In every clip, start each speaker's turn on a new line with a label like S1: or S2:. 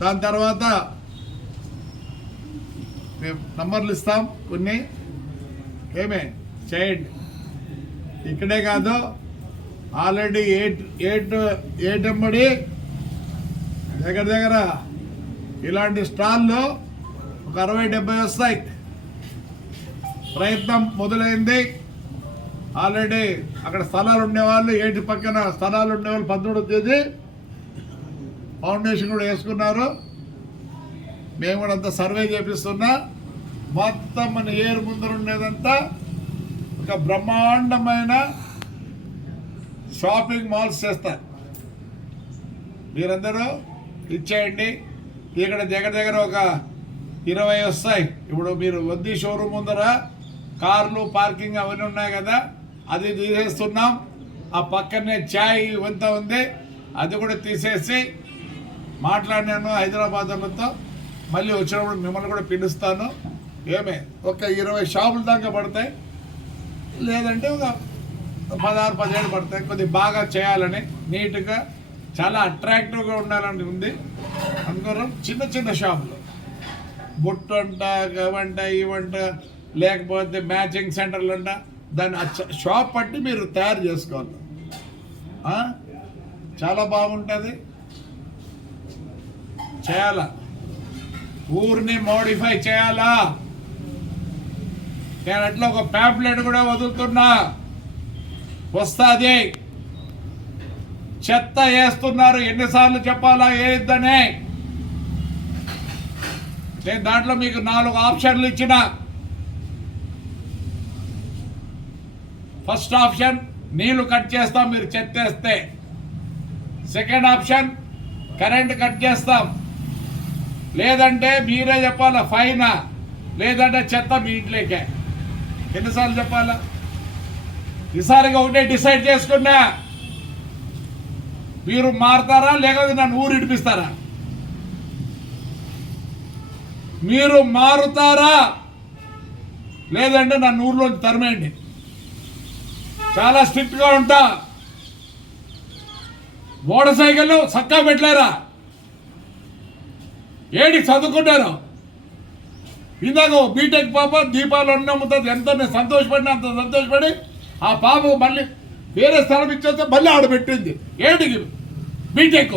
S1: దాని తర్వాత మేము నంబర్లు ఇస్తాం కొన్ని. ఏమే? చేయండి. ఇక్కడే కాదు. ఆల్రెడీ ఎయిట్ ఎయిట్ ఎయిట్ ఎంబడి దగ్గర దగ్గర ఇలాంటి స్టాల్లో ఒక అరవై డెబ్బై వస్తాయి. ప్రయత్నం మొదలైంది. ఆల్రెడీ అక్కడ స్థలాలు ఉండేవాళ్ళు ఏటి పక్కన స్థలాలు ఉండేవాళ్ళు పంతొమ్మిదో తేదీ. ఫౌండేషన్ కూడా వేసుకున్నారు. మేము కూడా అంతా సర్వే చేపిస్తున్నా. మొత్తం మన ఏరు ముందర ఉండేదంతా ఒక బ్రహ్మాండమైన షాపింగ్ మాల్స్ చేస్తారు. మీరందరూ ఇచ్చేయండి. ఇక్కడ దగ్గర దగ్గర ఒక ఇరవై వస్తాయి. ఇప్పుడు మీరు వద్ది షోరూమ్ ముందర కార్లు పార్కింగ్ అవన్నీ ఉన్నాయి కదా అది తీసేస్తున్నాం. ఆ పక్కనే ఛాయ్ ఇవంతా ఉంది. అది కూడా తీసేసి మాట్లాడినాను హైదరాబాద్ వాళ్ళతో మళ్ళీ వచ్చినప్పుడు మిమ్మల్ని కూడా పిలుస్తాను. ఏమే? ఒక ఇరవై షాపుల దాకా పడతాయి. లేదంటే ఒక పదహారు పదిహేడు పడతాయి. కొద్దిగా బాగా చేయాలని నీట్గా చాలా అట్రాక్టివ్గా ఉండాలని ఉంది. అనుకోరం చిన్న చిన్న షాపులు. బొట్టు అంట అవంట ఇవంట లేకపోతే మ్యాచింగ్ సెంటర్లు అంట. దాన్ని షాప్ పట్టి మీరు తయారు చేసుకోవాలి. చాలా బాగుంటుంది. చేయాలా? ఊరిని మోడిఫై చేయాలా? నేను అట్లా ఒక ప్యాంప్లెట్ కూడా వదులుతున్నా. వస్తుంది. చెత్త వేస్తున్నారు. ఎన్నిసార్లు చెప్పాలా? వేయొద్దని నేను దాంట్లో మీకు నాలుగు ఆప్షన్లు ఇచ్చిన. ఫస్ట్ ఆప్షన్ నీళ్ళు కట్ చేస్తాం మీరు చెత్త వేస్తే. సెకండ్ ఆప్షన్ కరెంట్ కట్ చేస్తాం. లేదంటే మీరే చెప్పాలా ఫైనా? లేదంటే చెత్త మీ ఇంట్లోకే. ఎన్నిసార్లు చెప్పాలా? ఈసారిగా ఉంటే డిసైడ్ చేసుకున్నా మీరు మారుతారా లేకపోతే నన్ను ఊరు ఇడిపిస్తారా? మీరు మారుతారా లేదంటే నన్ను ఊర్లోంచి తరిమేయండి. చాలా స్ట్రిక్ట్గా ఉంటా. మోటార్ సైకిల్ చక్కా పెట్టలేరా? ఏడి చదువుకుంటారు? ఇందాక బీటెక్ పాప దీపాలు అమ్ముతుంది. ఎంత నేను సంతోషపడినా అంత సంతోషపడి ఆ పాప మళ్ళీ వేరే స్థలం ఇచ్చేస్తే మళ్ళీ ఆడ పెట్టింది. ఏడికి బీటెక్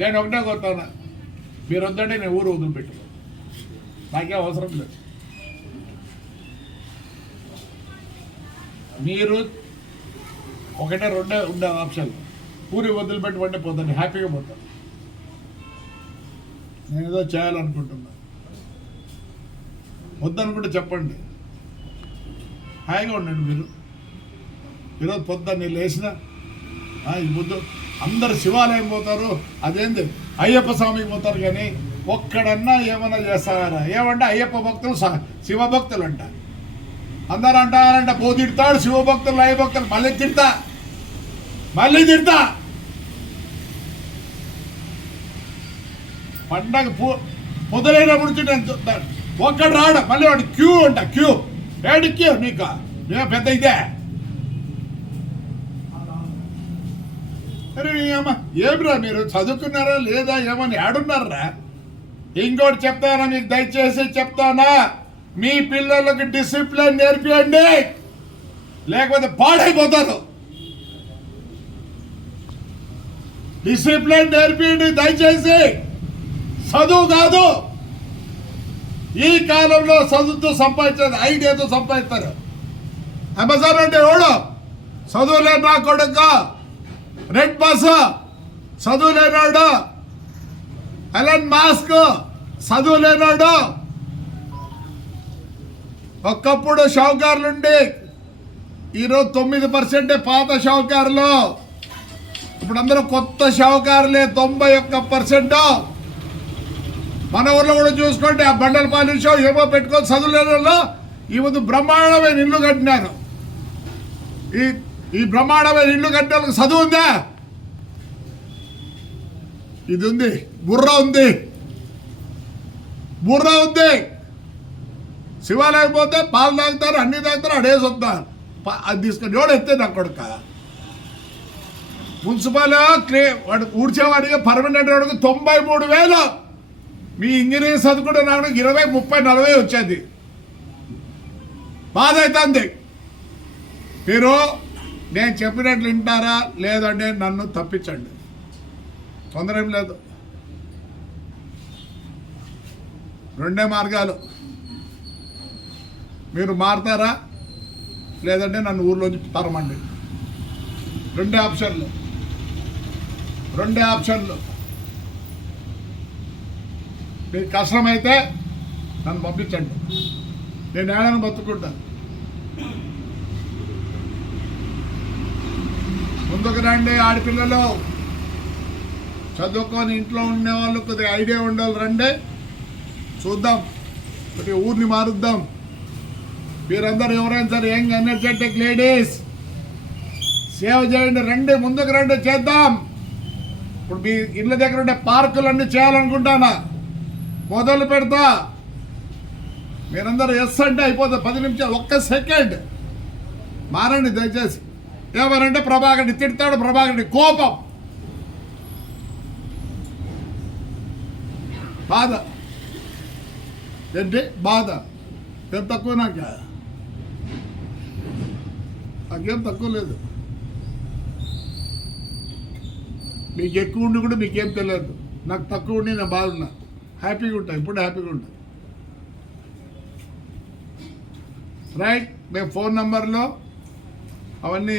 S1: నేను ఒకటే కొత్తాను మీరు వద్దంటే నేను ఊరు వదిలిపెట్టు నాకే అవసరం లేదు. మీరు ఒకటే రెండే ఉండే ఆప్షన్. ఊరి వదిలిపెట్టుకుంటే పోతాను. హ్యాపీగా పోతాను. నేను ఏదో చేయాలనుకుంటున్నా వద్దనుకుంటే చెప్పండి. హాయిగా ఉండండి మీరు. ఈరోజు పొద్దున్న లేచిన ఈ బుద్ధు అందరు శివాలయం పోతారు అదేంది? అయ్యప్ప స్వామికి పోతారు కానీ ఒక్కడన్నా ఏమన్నా చేస్తారా? ఏమంటే అయ్యప్ప భక్తులు శివభక్తులు శివ భక్తులు అంట అందరు అంటారంట పో తిడతాడు శివ భక్తులు అయ్య భక్తులు మళ్ళీ తిడతా మళ్ళీ తిడతా. పండగ పు- మొదలైనప్పుడు నుంచి నేను ఒక్కడు రాడు. మళ్ళీ వాడు క్యూ అంట క్యూ. ఏడు క్యూ నీకు. నేను పెద్ద ఇదే? అరే అమ్మ ఏమిరా మీరు? చదువుకున్నారా లేదా ఏమని ఆడున్నారా ఇంకోటి చెప్తానా? మీకు దయచేసి చెప్తానా? మీ పిల్లలకు డిసిప్లిన్ నేర్పియండి. లేకపోతే పాడైపోతారు. డిసిప్లిన్ నేర్పియండి దయచేసి. చదువు కాదు. ఈ కాలంలో చదువుతో సంపాదించారు ఐడియాతో సంపాదిస్తారు. అమెజాన్ అంటే ఎవడు చదువులే నా కొడుక? Red bus? చదువులేనాడు Elon Musk? చదువులేనాడు ఒకప్పుడు షావుకారులుండి ఈరోజు తొమ్మిది పర్సెంటే పాత షావుకారులు. ఇప్పుడు అందరూ కొత్త షావుకారులే తొంభై ఒక్క పర్సెంట్. మన ఊర్లో కూడా చూసుకుంటే ఆ బండల పాలిషో ఏమో పెట్టుకొని చదువులలో ఈ ముందు బ్రహ్మాండమైన ఇల్లు కట్టినారు. ఈ ఈ బ్రహ్మాండమైన ఇల్లు కట్టిన చదువు ఉందా? ఇది ఉంది. బుర్ర ఉంది. బుర్ర ఉంది. శివాలయం పోతే పాలు తాగుతారు అన్ని తాగుతారు అడేసి వస్తారు అది తీసుకొని ఎవడు ఎత్తే నా కొడుక? మున్సిపల్ క్లే వాడు ఊడ్చేవాడిగా పర్మనెంట్ వాడికి తొంభై మూడు వేలు. మీ ఇంజనీరింగ్ చదువుకుంటే నాకు ఇరవై ముప్పై నలభై వచ్చేది. బాధ అవుతుంది మీరు నేను చెప్పినట్లు వింటారా? లేదంటే నన్ను తప్పించండి. తొందర ఏం లేదు. రెండే మార్గాలు. మీరు మారుతారా? లేదంటే నన్ను ఊర్లోంచి తరమండి. రెండే ఆప్షన్లు. రెండే ఆప్షన్లు. మీకు కష్టమైతే నన్ను పంపించండి. నేను ఏడాది బతుకుంటాను. ముందుకు రండి ఆడపిల్లలు. చదువుకొని ఇంట్లో ఉండే వాళ్ళు కొద్దిగా ఐడియా ఉండాలి రండి. చూద్దాం. కొద్దిగా ఊరిని మారుద్దాం. మీరందరూ ఎవరైనా సరే యంగ్ ఎనర్జెటిక్ లేడీస్ సేవ చేయండి రండి ముందుకు రండి చేద్దాం. ఇప్పుడు మీ ఇళ్ళ దగ్గర ఉండే పార్కులన్నీ చేయాలనుకుంటానా? మొదలు పెడతా. మీరందరూ ఎస్ అంటే అయిపోతుంది పది నిమిషాలు ఒక్క సెకండ్. మారండి దయచేసి. ఏమనంటే ప్రభాకర్ని తిడతాడు ప్రభాకర్ని కోపం. బాధ. ఏంటి? బాధ. ఏం తక్కువ నాకు? నాకేం తక్కువ లేదు. మీకు ఎక్కువ ఉండి కూడా మీకేం తెలియదు. నాకు తక్కువ ఉండి నేను బాగున్నా. హ్యాపీగా ఉంటాం ఇప్పుడు హ్యాపీగా ఉంటాం. రైట్ మేము ఫోన్ నంబర్లో అవన్నీ